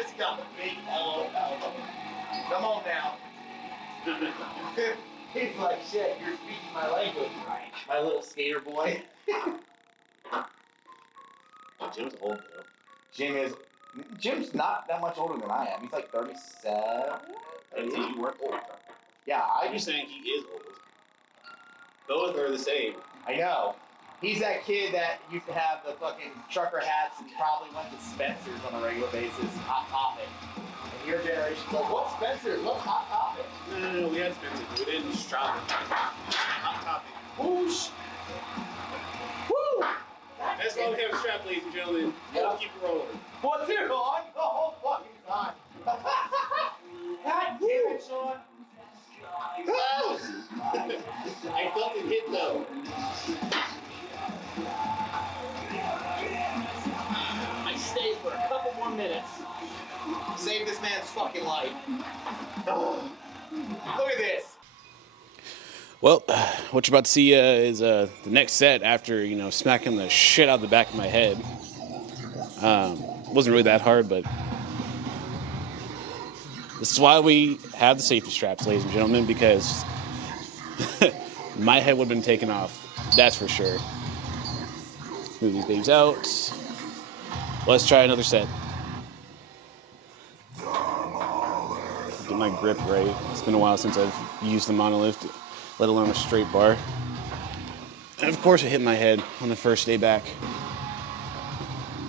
just got the big LOL. Come on now. He's like, shit, you're speaking my language. Right. My little skater boy. Jim's old, though. Jim's not that much older than I am. He's like 37. I didn't say you weren't old. Yeah, I'm just saying he is old. Both are the same. I know. He's that kid that used to have the fucking trucker hats and probably went to Spencer's on a regular basis. Hot Topic. And your generation's like, what's Spencer's? What's Hot Topic? No, we had Spencer's. We didn't strap it. Hot Topic. Whoosh! Woo! That's why we have a strap, ladies and gentlemen. Let's keep it rolling. What's it on the whole fucking time? God damn it, Sean. I felt it hit, though. I stayed for a couple more minutes. Save this man's fucking life. Look at this. Well, what you're about to see is the next set after, smacking the shit out of the back of my head. It wasn't really that hard, but this is why we have the safety straps, ladies and gentlemen, because my head would have been taken off. That's for sure. Move these babies out. Let's try another set. Get my grip right. It's been a while since I've used the monolift, let alone a straight bar. And of course I hit my head on the first day back.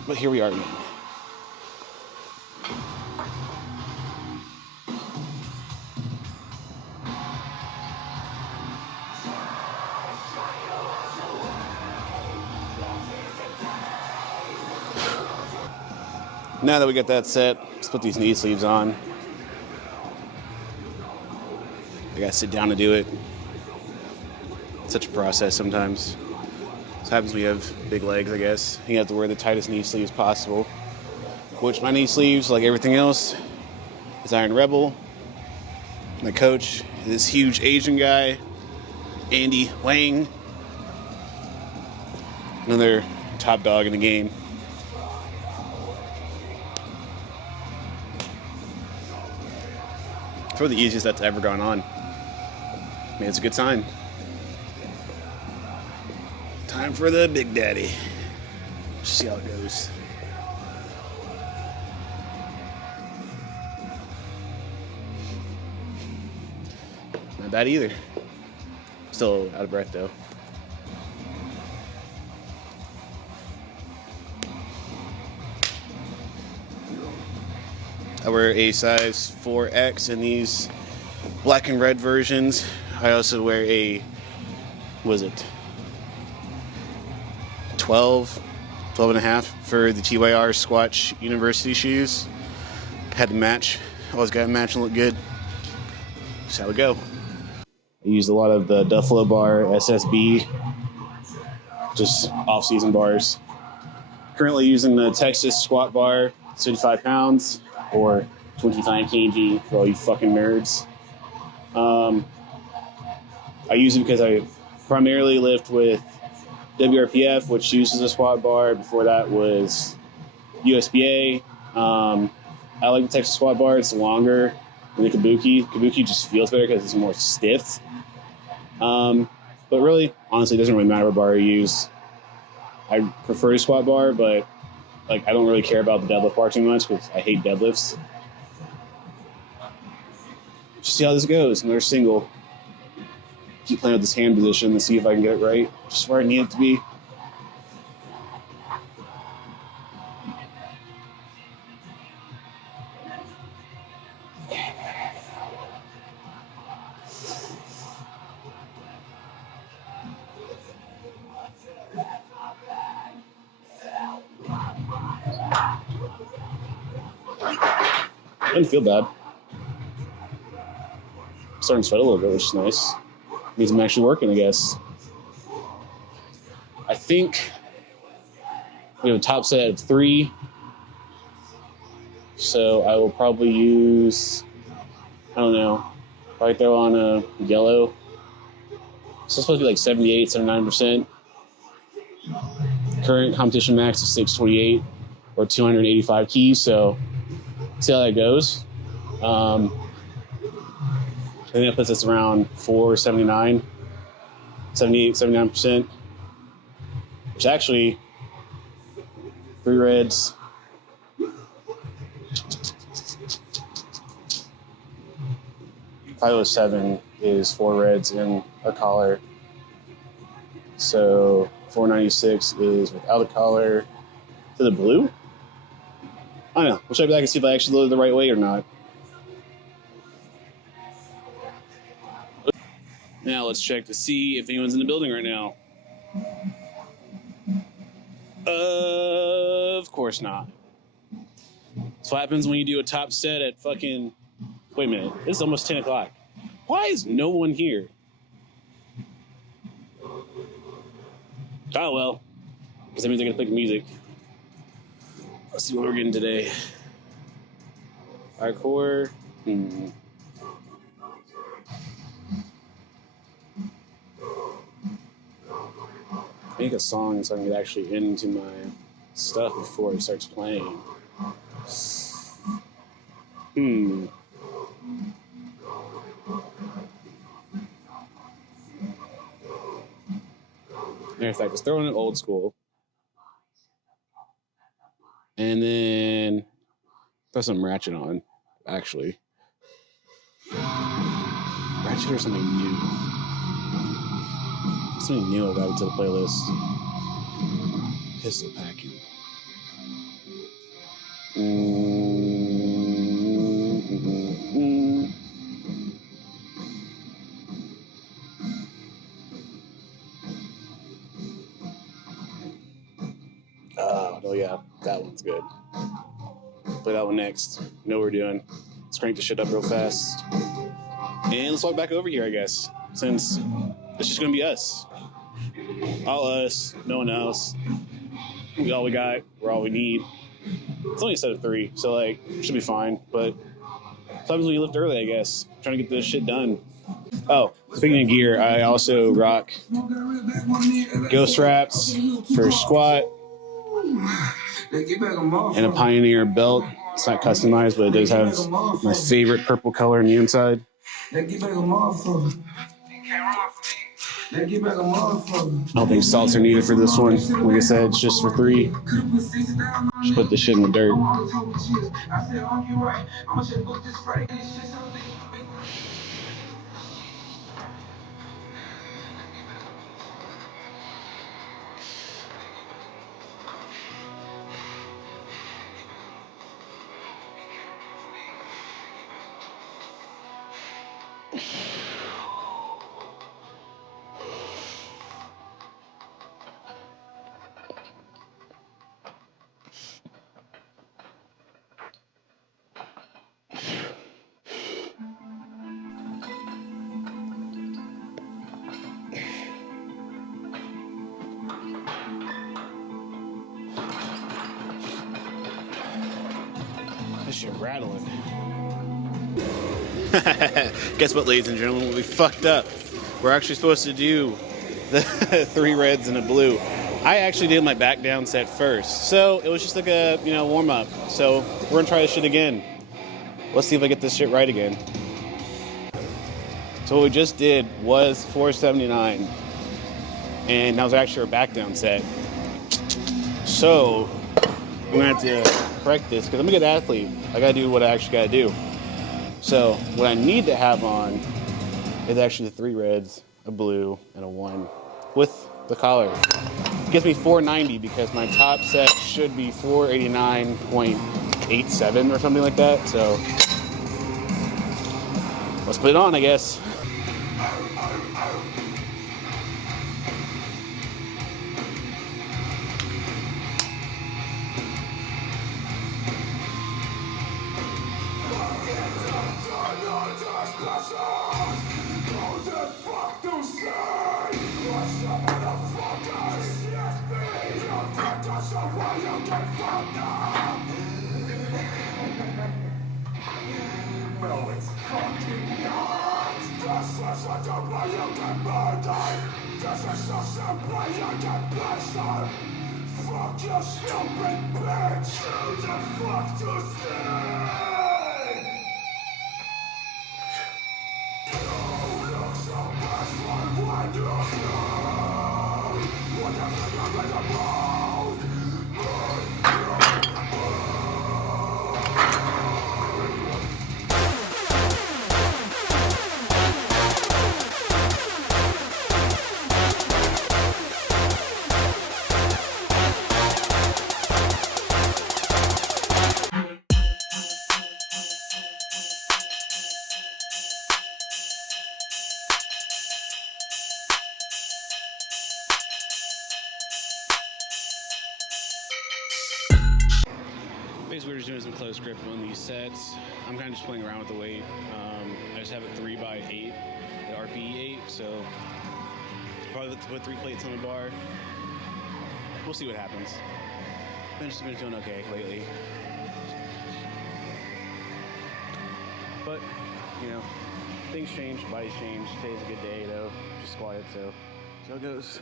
But here we are again. Now that we got that set, let's put these knee sleeves on. I gotta sit down to do it. It's such a process sometimes. This happens when you have big legs, I guess. You have to wear the tightest knee sleeves possible. Which my knee sleeves, like everything else, is Iron Rebel. My coach, this huge Asian guy, Andy Wang. Another top dog in the game. It's probably the easiest that's ever gone on. I mean, it's a good sign. Time for the Big Daddy. See how it goes. Not bad either. Still out of breath though. I wear a size 4X in these black and red versions. I also wear a, was it 12 and a half for the TYR Squatch University shoes. Had to match. Always got to match and look good. That's how we go. I used a lot of the Duffalo Bar SSB, just off-season bars. Currently using the Texas Squat Bar, 75 pounds, or 25 kg for all you fucking nerds. I use it because I primarily lift with WRPF, which uses a squat bar. Before that was USBA. I like the Texas squat bar. It's longer than the Kabuki. Kabuki just feels better because it's more stiff. But really, honestly, it doesn't really matter what bar you use. I prefer the squat bar, but I don't really care about the deadlift bar too much because I hate deadlifts. Just see how this goes. Another single. Keep playing with this hand position and see if I can get it right. Just where I need it to be. Doesn't feel bad. I'm starting to sweat a little bit, which is nice. Means I'm actually working, I guess. I think we have a top set of 3. So I will probably use, I don't know, probably throw on a yellow. So it's supposed to be like 78, 79%. Current competition max is 628 or 285 keys. So See how that goes. I think that puts us around 479, 78, 79%, which actually 3 reds. 507 is 4 reds and a collar. So 496 is without a collar to the blue. I don't know. We'll check back and see if I actually loaded the right way or not. Now let's check to see if anyone's in the building right now. Of course not. That's what happens when you do a top set at fucking... Wait a minute. It's almost 10 o'clock. Why is no one here? Oh, well. Because that means I gotta play the music. Let's see what we're getting today. Hardcore. Make a song so I can get actually into my stuff before it starts playing. Matter of fact, let's throw in an old school. And then throw some Ratchet on, actually. Ratchet or something new. Something new I've added to the playlist. Pistol packing. Oh, no, yeah, that one's good. Play that one next. Know what we're doing. Let's crank the shit up real fast. And let's walk back over here, I guess, since it's just gonna be us. All us, no one else. We all we got, we're all we need. It's only a set of 3, so like, should be fine. But sometimes when you lift early, I guess, trying to get this shit done. Oh, speaking of gear, I also rock ghost wraps for squat and a Pioneer belt. It's not customized, but it does have my favorite purple color on the inside. I don't think salts are needed for this one. Like I said, it's just for 3. Just put this shit in the dirt. This shit rattling. Guess what, ladies and gentlemen? We fucked up. We're actually supposed to do the 3 reds and a blue. I actually did my back down set first, so it was just like a warm up. So we're gonna try this shit again. Let's see if I get this shit right again. So what we just did was 479, and that was actually our back down set. So I'm gonna have to correct this because I'm a good athlete. I gotta do what I actually gotta do. So what I need to have on is actually the 3 reds, a blue, and a 1 with the collar. It gets me 490 because my top set should be 489.87 or something like that. So let's put it on, I guess. Fuck your stupid bitch! Who the fuck to say? Basically, we're just doing some close grip on these sets. I'm kind of just playing around with the weight. I just have a 3x8, the RPE 8, so probably put 3 plates on the bar. We'll see what happens. I've just been feeling okay lately. But, you know, things change, bodies change. Today's a good day, though. Just quiet, so it goes.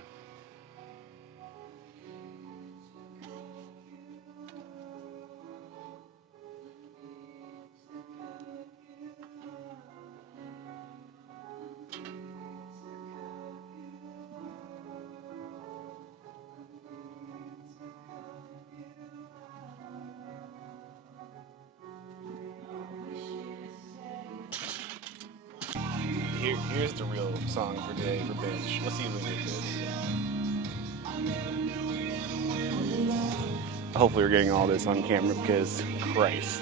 Here's the real song for today for bench. Let's see if we can get this. Hopefully we're getting all this on camera because Christ.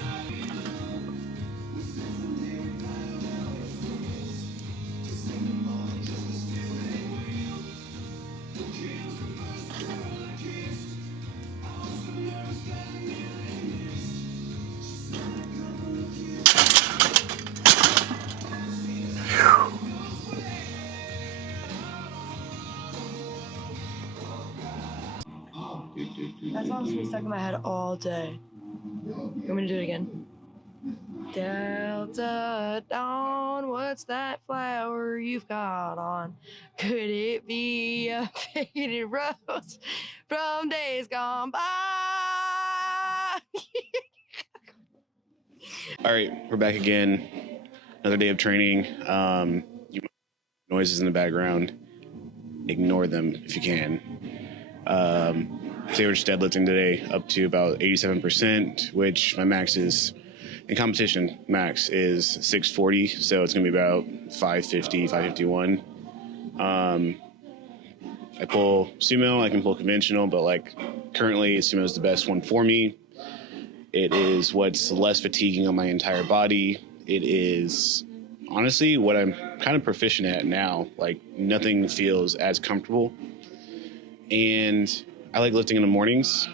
That song's gonna be stuck in my head all day. You want me to do it again? Delta Dawn, what's that flower you've got on? Could it be a faded rose from days gone by? All right, we're back again. Another day of training. You noises in the background. Ignore them if you can. Today we're just deadlifting today up to about 87%, which my max is, in competition, max is 640, so it's going to be about 550, 551. I pull sumo, I can pull conventional, but like currently sumo is the best one for me. It is what's less fatiguing on my entire body. It is honestly what I'm kind of proficient at now. Like nothing feels as comfortable. And I like lifting in the mornings,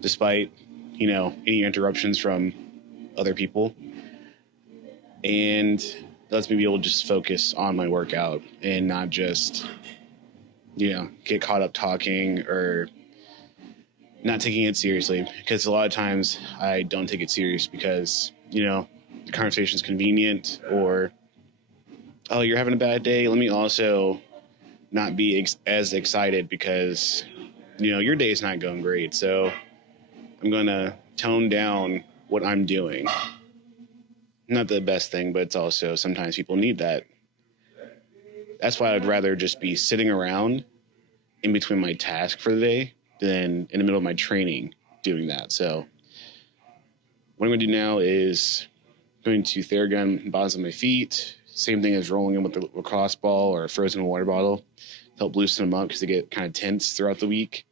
despite, you know, any interruptions from other people. And it lets me be able to just focus on my workout and not just, you know, get caught up talking or not taking it seriously. Because a lot of times I don't take it serious because, you know, the conversation's convenient or, oh, you're having a bad day. Let me also not be as excited because, you know, your day's not going great. So I'm going to tone down what I'm doing. Not the best thing, but it's also sometimes people need that. That's why I'd rather just be sitting around in between my task for the day than in the middle of my training doing that. So what I'm going to do now is going to Theragun bottoms on my feet. Same thing as rolling in with a lacrosse ball or a frozen water bottle to help loosen them up because they get kind of tense throughout the week.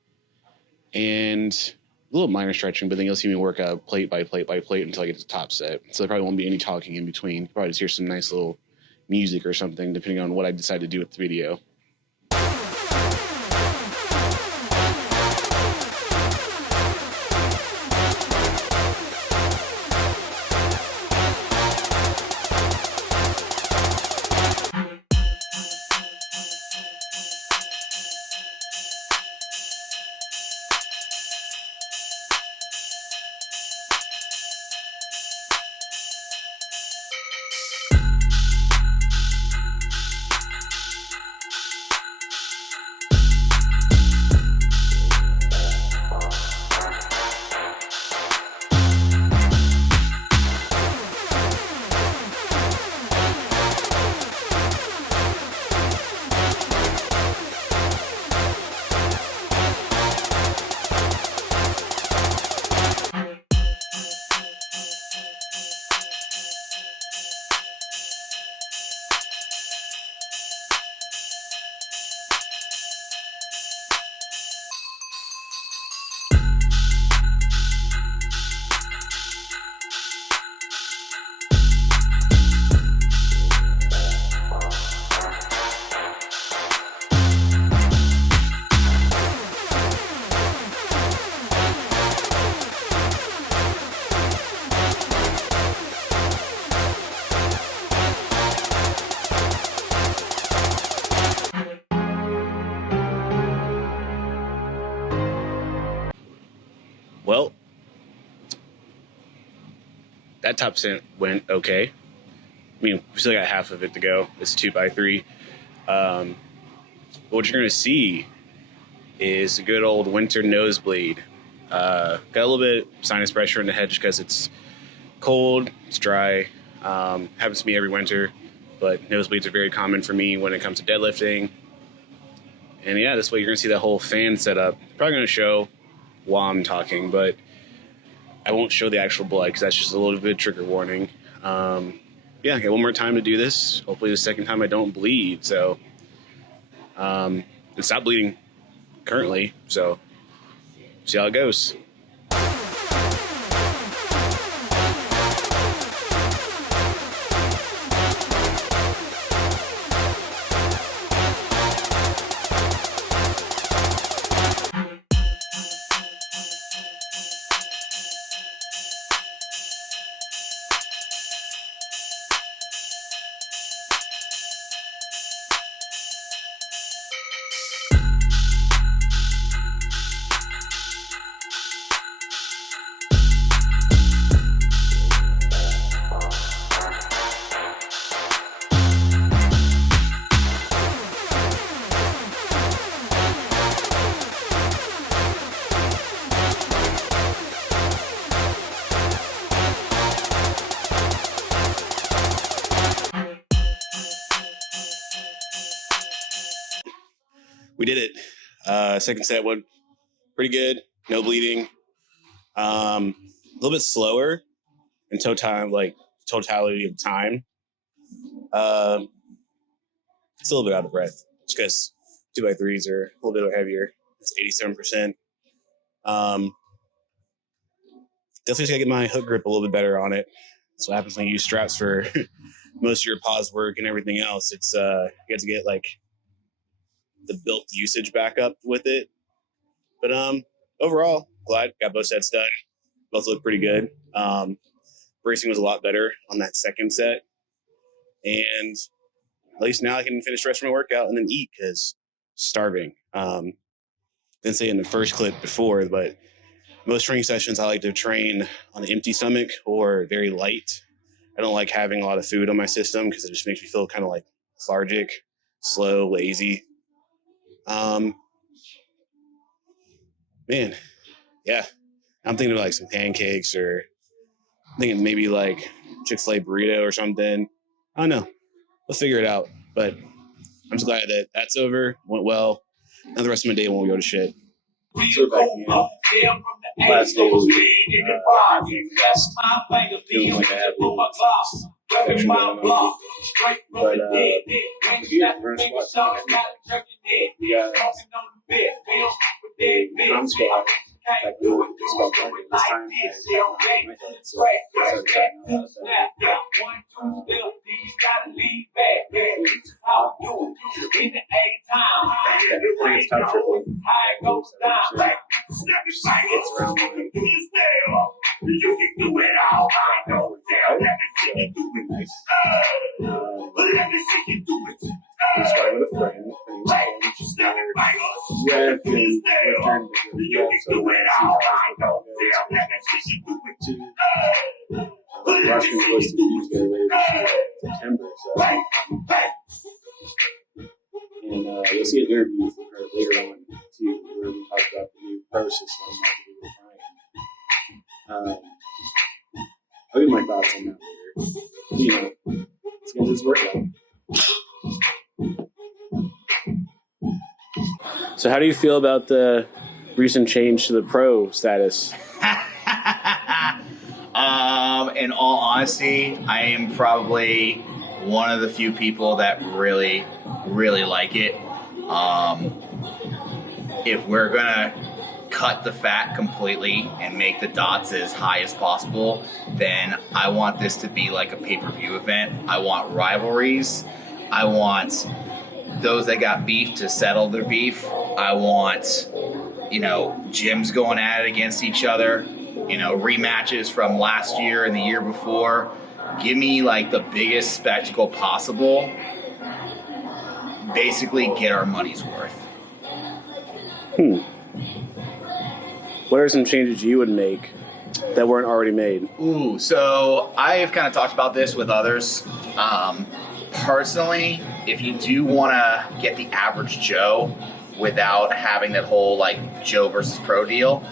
And a little minor stretching, but then you'll see me work out plate by plate by plate until I get to the top set. So there probably won't be any talking in between. You'll probably just hear some nice little music or something, depending on what I decide to do with the video. that top percent went okay. I mean, we still got half of it to go. It's 2x3. But what you're going to see is a good old winter nosebleed. Got a little bit of sinus pressure in the head just because it's cold, it's dry. Happens to me every winter, but nosebleeds are very common for me when it comes to deadlifting. And yeah, this way you're going to see that whole fan setup. Probably going to show while I'm talking, but I won't show the actual blood because that's just a little bit of trigger warning. Yeah, I got one more time to do this. Hopefully the second time I don't bleed. So it's not bleeding currently, so see how it goes. We did it. Second set went pretty good. No bleeding. A little bit slower in totality of time. It's a little bit out of breath. Just because 2x3s are a little bit heavier. It's 87%. Definitely just gotta get my hook grip a little bit better on it. That's what happens when you use straps for most of your pause work and everything else. It's you have to get like the built usage back up with it. But overall, glad got both sets done. Both look pretty good. Bracing was a lot better on that second set. And at least now I can finish the rest of my workout and then eat because starving. Didn't say in the first clip before, but most training sessions I like to train on an empty stomach or very light. I don't like having a lot of food on my system because it just makes me feel kind of like lethargic, slow, lazy. Man, yeah. I'm thinking of like some pancakes or I'm thinking maybe like Chick-fil-A burrito or something. I don't know. We'll figure it out. But I'm just glad that that's over, went well. Now the rest of my day won't go to shit. So we're back again. Last day was feeling like I had a little section going on. But yeah, we're in a squat. We got a drum squat. Like we were squat target this time. My head, so it's top triple. It's around you can do it all. Nice. Let me see you do it. We started with a friend. Just ref and return to Russian was to use their later September. So, and you'll see an interview from her later on too, where we talk about the new pro system that we were trying. I'll give my thoughts on that later. You know, let's get this workout. So how do you feel about the recent change to the pro status? In all honesty, I am probably one of the few people that really, really like it. If we're gonna cut the fat completely and make the dots as high as possible, then I want this to be like a pay-per-view event. I want rivalries. I want those that got beef to settle their beef. I want, gyms going at it against each other, rematches from last year and the year before. Give me like the biggest spectacle possible. Basically get our money's worth. What are some changes you would make that weren't already made? Ooh, so I've kind of talked about this with others. Personally, if you do want to get the average Joe without having that whole like Joe versus pro deal,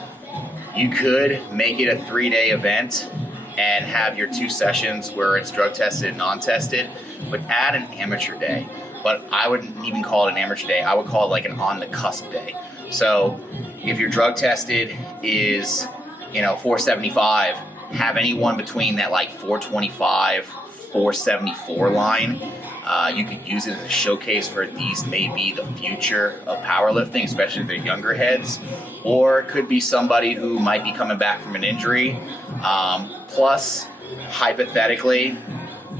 you could make it a 3-day event and have your 2 sessions where it's drug tested and non-tested, but add an amateur day. But I wouldn't even call it an amateur day. I would call it like an on the cusp day. So if your drug tested is, 475, have anyone between that like 425, 474 line. You could use it as a showcase for these may be the future of powerlifting, especially if they're younger heads. Or it could be somebody who might be coming back from an injury. Plus, hypothetically,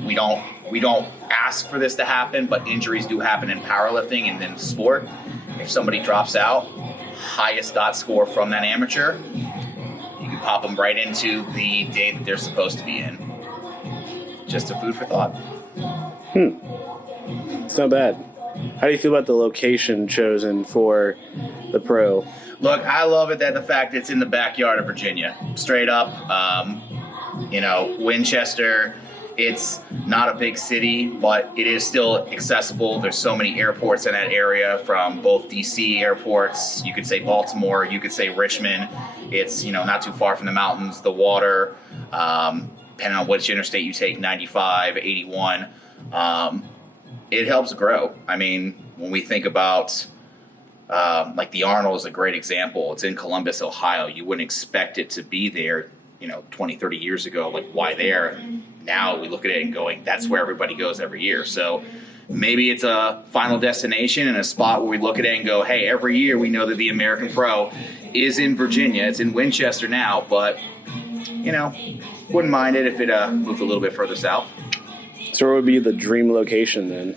we don't ask for this to happen, but injuries do happen in powerlifting and in sport. If somebody drops out, highest dot score from that amateur, you can pop them right into the day that they're supposed to be in. Just a food for thought. It's not bad. How do you feel about the location chosen for the pro? Look, I love it that the fact it's in the backyard of Virginia. Straight up, Winchester, it's not a big city, but it is still accessible. There's so many airports in that area, from both DC airports, you could say Baltimore, you could say Richmond. It's, not too far from the mountains, the water, depending on which interstate you take, 95, 81. It helps grow. I mean, when we think about like the Arnold is a great example. It's in Columbus, Ohio. You wouldn't expect it to be there, 20, 30 years ago. Like, why there? Now we look at it and going, that's where everybody goes every year. So maybe it's a final destination and a spot where we look at it and go, hey, every year we know that the American Pro is in Virginia. It's in Winchester now, but, wouldn't mind it if it moved a little bit further south. So what would be the dream location then?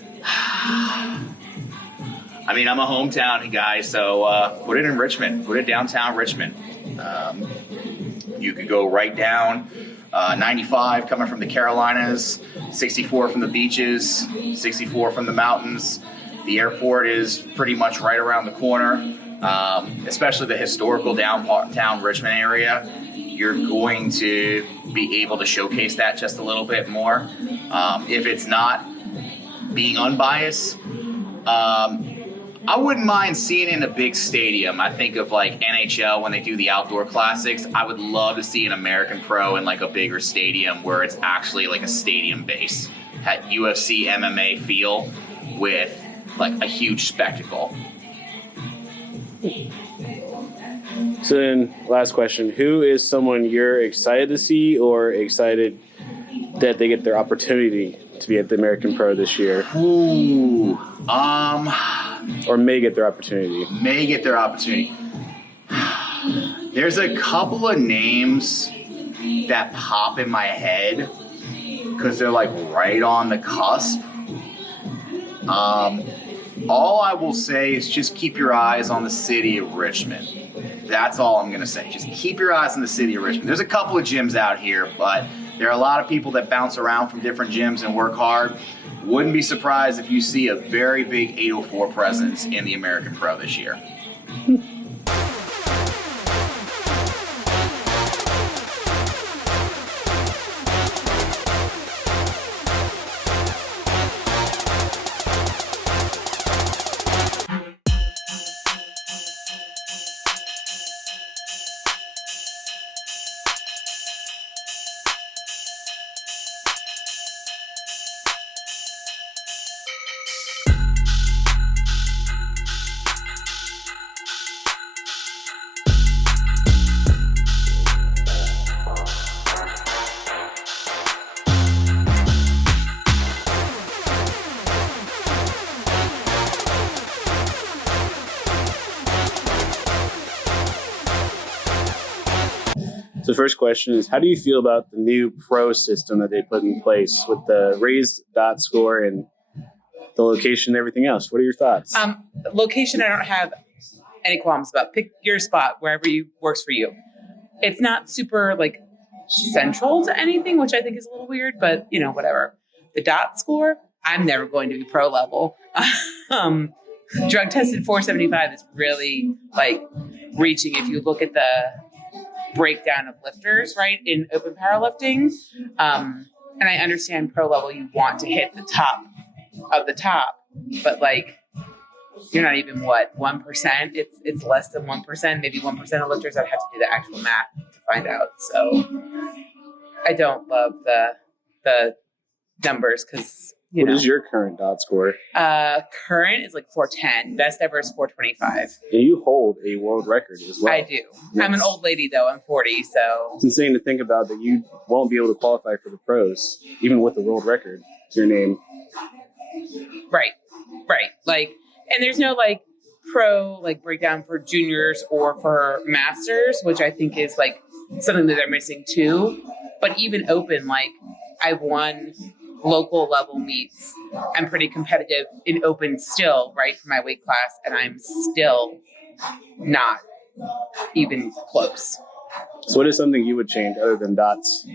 I mean, I'm a hometown guy, so put it in Richmond. Put it downtown Richmond. You could go right down 95 coming from the Carolinas, 64 from the beaches, 64 from the mountains. The airport is pretty much right around the corner, especially the historical downtown Richmond area. You're going to be able to showcase that just a little bit more. If it's not being unbiased, I wouldn't mind seeing it in a big stadium. I think of like NHL when they do the outdoor classics. I would love to see an American Pro in like a bigger stadium where it's actually like a stadium base. Had UFC MMA feel with like a huge spectacle. So then, last question. Who is someone you're excited to see or excited that they get their opportunity to be at the American Pro this year? Ooh, or may get their opportunity. There's a couple of names that pop in my head because they're like right on the cusp. All I will say is just keep your eyes on the city of Richmond. That's all I'm going to say. Just keep your eyes on the city of Richmond. There's a couple of gyms out here, but there are a lot of people that bounce around from different gyms and work hard. Wouldn't be surprised if you see a very big 804 presence in the American Pro this year. So the first question is, how do you feel about the new pro system that they put in place with the raised dot score and the location and everything else? What are your thoughts? Location, I don't have any qualms about. Pick your spot wherever works for you. It's not super like central to anything, which I think is a little weird, but whatever. The dot score, I'm never going to be pro level. Drug tested 475 is really like reaching. If you look at breakdown of lifters, right, in open powerlifting. And I understand pro level, you want to hit the top of the top, but like, you're not even 1%. It's less than 1%, maybe 1% of lifters. I'd have to do the actual math to find out. So I don't love the numbers because What is your current dot score? current is like 410. Best ever is 425. And you hold a world record as well. I do. Yes. I'm an old lady though. I'm 40, so It's insane to think about that you won't be able to qualify for the pros, even with the world record to your name. right. Like, and there's no like pro like breakdown for juniors or for masters, which I think is like something that they're missing too. But even open, like I've won local level meets. I'm pretty competitive in open still, right, for my weight class, and I'm still not even close. So what is something you would change other than dots?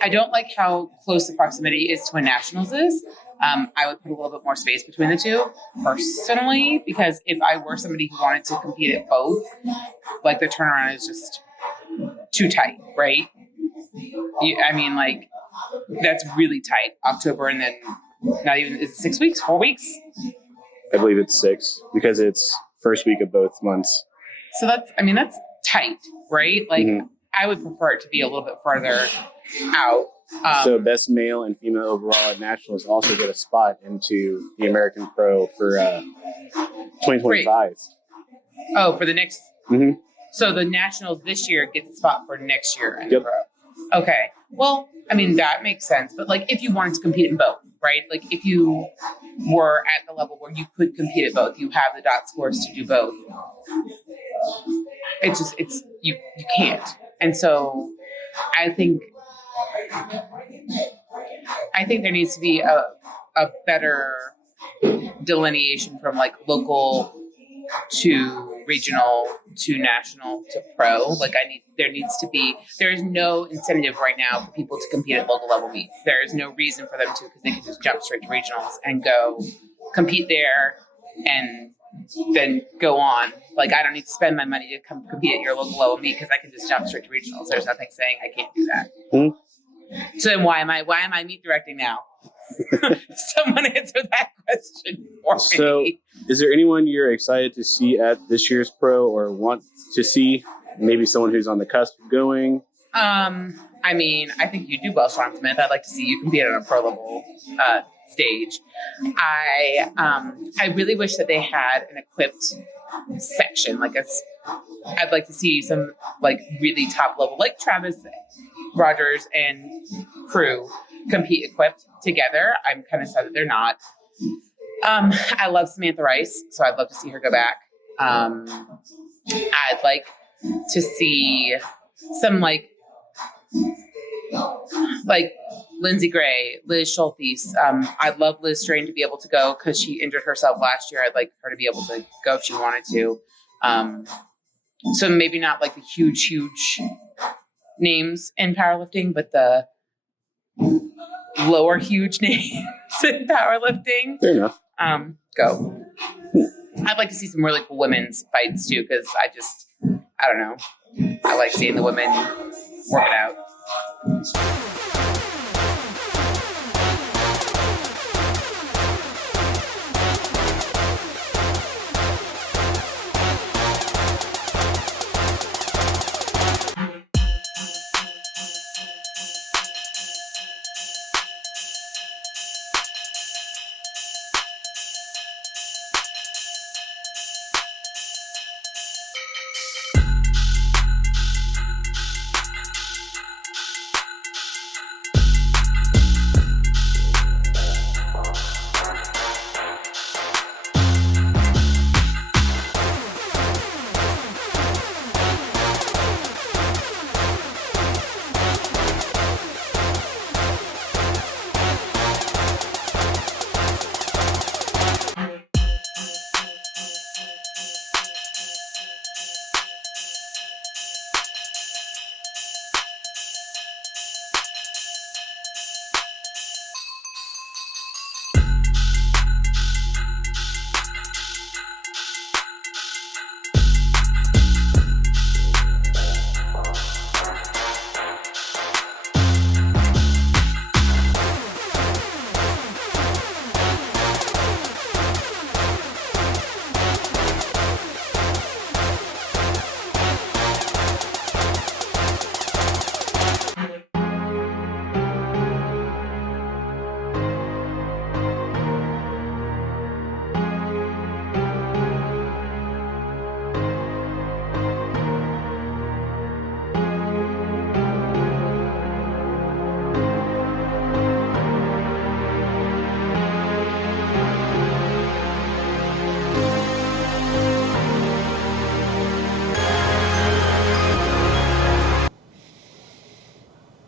I don't like how close the proximity is to when nationals is. I would put a little bit more space between the two personally, because if I were somebody who wanted to compete at both, like the turnaround is just too tight, right? I mean, like that's really tight. October and then not even, is it 6 weeks, 4 weeks? I believe it's 6 because it's first week of both months. So that's tight, right? Like I would prefer it to be a little bit farther out. So best male and female overall at nationals also get a spot into the American Pro for 2025. Oh, for the next. Mm-hmm. So the nationals this year gets a spot for next year in Yep. the pro. Okay. Well, I mean, that makes sense. But like if you wanted to compete in both, right? Like if you were at the level where you could compete at both, you have the dot scores to do both. You can't. And so I think there needs to be a better delineation from like local to regional to national to pro. Like there is no incentive right now for people to compete at local level meets. There is no reason for them to, because they can just jump straight to regionals and go compete there and then go on. Like I don't need to spend my money to come compete at your local level meet because I can just jump straight to regionals. There's nothing saying I can't do that. Mm-hmm. So then why am I meet directing now? Someone answer that question for me. So is there anyone you're excited to see at this year's pro or want to see? Maybe someone who's on the cusp of going? I mean, I think you do well, Sean Smith. I'd like to see you compete on a pro level stage. I really wish that they had an equipped section, I'd like to see some like really top level, like Travis Rogers and crew compete equipped together. I'm kind of sad that they're not. I love Samantha Rice, so I'd love to see her go back. I'd like to see some like Lindsey Gray, Liz Schultes. I'd love Liz Strain to be able to go because she injured herself last year. I'd like her to be able to go if she wanted to. So maybe not like the huge names in powerlifting, but the lower huge names in powerlifting. Fair enough. Go. I'd like to see some really cool women's fights too, because I don't know. I like seeing the women work it out.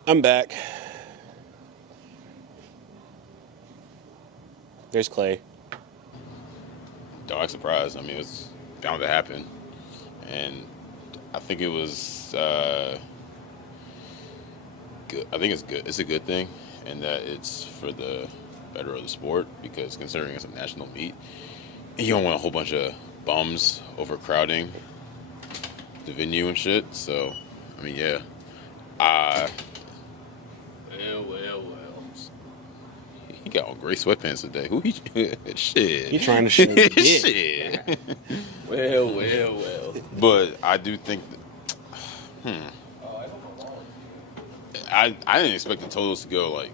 I'm back. There's Clay. Dog surprised. I mean, it's bound to happen, and I think it was good. I think it's good. It's a good thing, and that it's for the better of the sport, because considering it's a national meet, and you don't want a whole bunch of bums overcrowding the venue and shit. So, I mean, yeah. Well. He got on gray sweatpants today. Who he? Shit. He trying to show you dick. Shit. Well. But I do think that, I didn't expect the totals to go like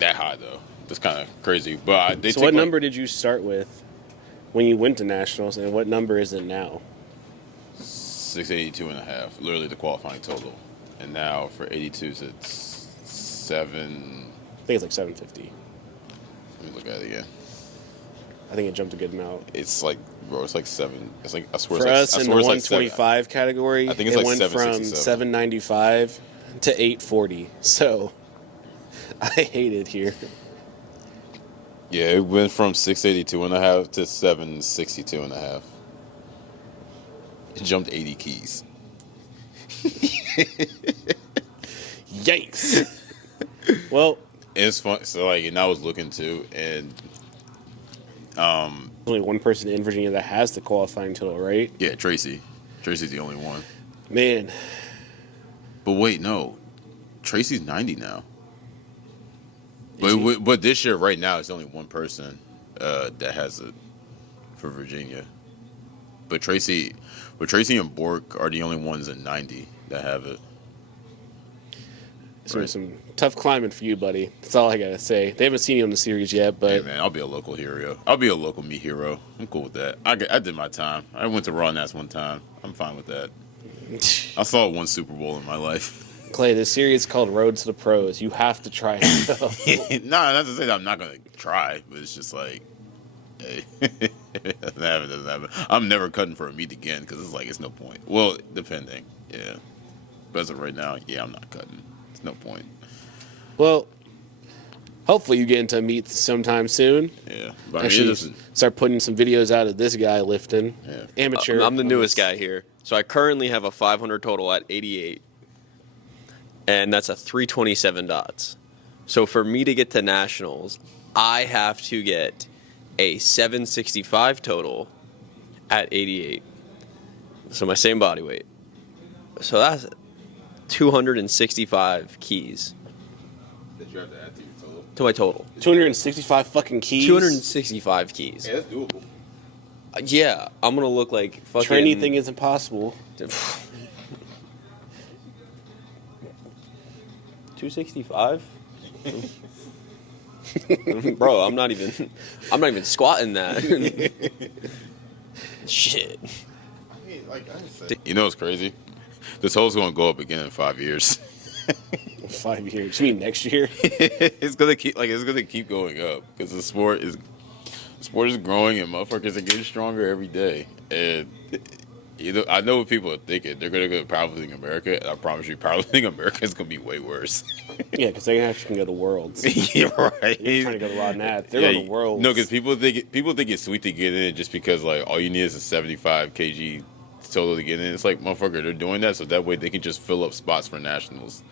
that high though. That's kind of crazy. But So what number did you start with when you went to nationals, and what number is it now? 682.5, literally the qualifying total. And now for 82s, it's 7. I think it's like 750. Let me look at it again. I think it jumped a good amount. It's like, bro, it's like 7. It's like, I swear For it's us like, in the 125 category, I think it's it like went from 767. 795 to 840. So I hate it here. Yeah, it went from 682.5 to 762.5. It jumped 80 keys. Yikes. Well, It's fun. So like, and I was looking too, and only one person in Virginia that has the qualifying total, right? yeah, Tracy. Tracy's the only one. Man, But wait, no, Tracy's 90 now. Is he? But this year, right now, it's only one person that has it for Virginia. But Tracy and Bork are the only ones at 90 that have it. it's been some tough climbing for you, buddy. That's all I gotta say. They haven't seen you in the series yet, but Hey man, I'll be a local hero. I'll be a local me hero. I'm cool with that. I did my time. I went to Raw Nats one time. I'm fine with that. I saw one Super Bowl in my life. Clay, this series is called Road to the Pros. You have to try it. Nah, not to say that I'm not gonna try, but it's just like, hey, it doesn't happen. I'm never cutting for a meet again because it's like it's no point. Well, depending, yeah. But as of right now, yeah, I'm not cutting. It's no point. Well, hopefully you get into a meet sometime soon. Yeah, but I mean, Actually, it start putting some videos out of this guy lifting. Yeah. Amateur. I'm the newest guy here. So I currently have a 500 total at 88. And that's a 327 dots. So for me to get to nationals, I have to get a 765 total at 88. So my same body weight. So that's 265 keys Did you have to add to your total? to my total. 265 fucking keys. 265 keys. Yeah, that's doable. Yeah, I'm going to look like fucking... Try anything is impossible. 265? Bro, I'm not even squatting that. Shit. You know what's crazy? This hole's gonna go up again in 5 years. 5 years. You mean next year? It's gonna keep going up because the sport is growing and motherfuckers are getting stronger every day. And I know what people are thinking. They're gonna go to Powerlifting America, and I promise you, Powerlifting America is gonna be way worse. Yeah, because they actually can go to Worlds. You're right. They're trying to go to Raw Nats. They're going to Worlds. No, because people think it's sweet to get in just because like all you need is a 75 kg total to get in. It's like, motherfucker, they're doing that so that way they can just fill up spots for nationals.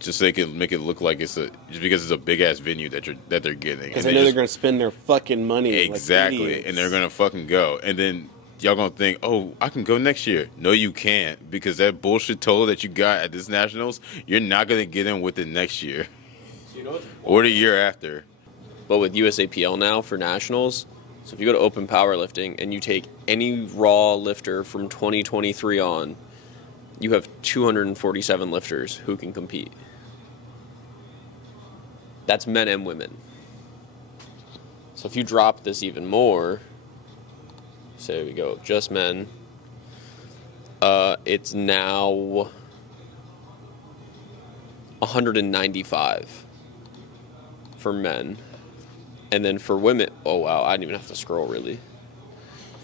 Just so they can make it look like just because it's a big ass venue that they're getting. Because they know they're going to spend their fucking money. Exactly, like idiots. and they're gonna fucking go, and then y'all gonna think, oh, I can go next year. No, you can't, because that bullshit total that you got at this nationals, you're not gonna get in with it next year or the year after. But with USAPL now for nationals, so if you go to open powerlifting and you take any raw lifter from 2023 on, you have 247 lifters who can compete. That's men and women. So if you drop this even more, say we go just men, it's now 195 for men. And then for women, oh wow, I didn't even have to scroll really.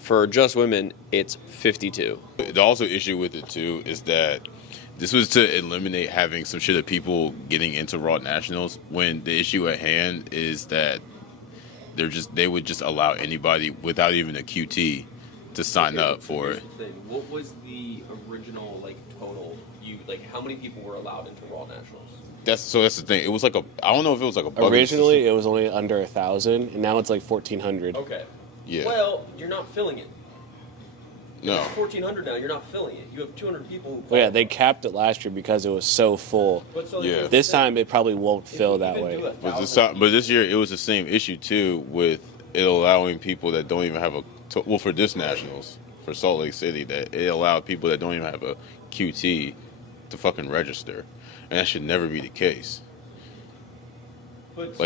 For just women, it's 52. The also issue with it too is that This was to eliminate having some shit of people getting into Raw Nationals when the issue at hand is that they would just allow anybody without even a QT to sign up for it. What was the original total? How many people were allowed into Raw Nationals? That's the thing. It was like I don't know if it was like a bug Originally, it was only under 1,000, and now it's like 1,400. Okay. Yeah. Well, you're not filling it. No. It's 1,400 now. You're not filling it. You have 200 people. Well, yeah, they capped it last year because it was so full. Yeah. This time, it probably won't fill that way. But this year, it was the same issue too with it allowing people that don't even have for this Nationals for Salt Lake City, that it allowed people that don't even have a QT to fucking register, and that should never be the case.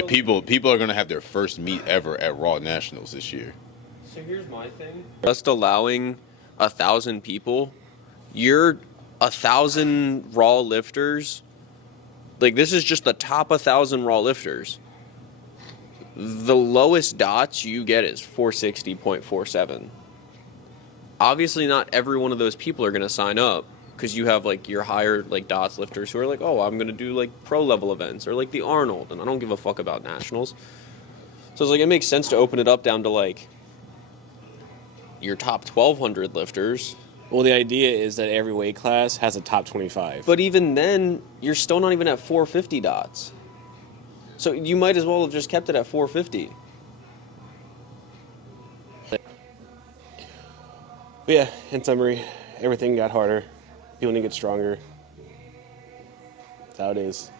People are gonna have their first meet ever at Raw Nationals this year. So here's my thing. Just allowing 1,000 people, you're 1,000 Raw lifters. This is just the top 1,000 Raw lifters. The lowest dots you get is 460.47. Obviously, not every one of those people are going to sign up because you have your higher dots lifters who are oh, I'm going to do pro level events or the Arnold, and I don't give a fuck about nationals. So it's it makes sense to open it up down to your top 1,200 lifters. Well, the idea is that every weight class has a top 25. But even then, you're still not even at 450 dots. So you might as well have just kept it at 450. But yeah, in summary, everything got harder. People need to get stronger. That's how it is.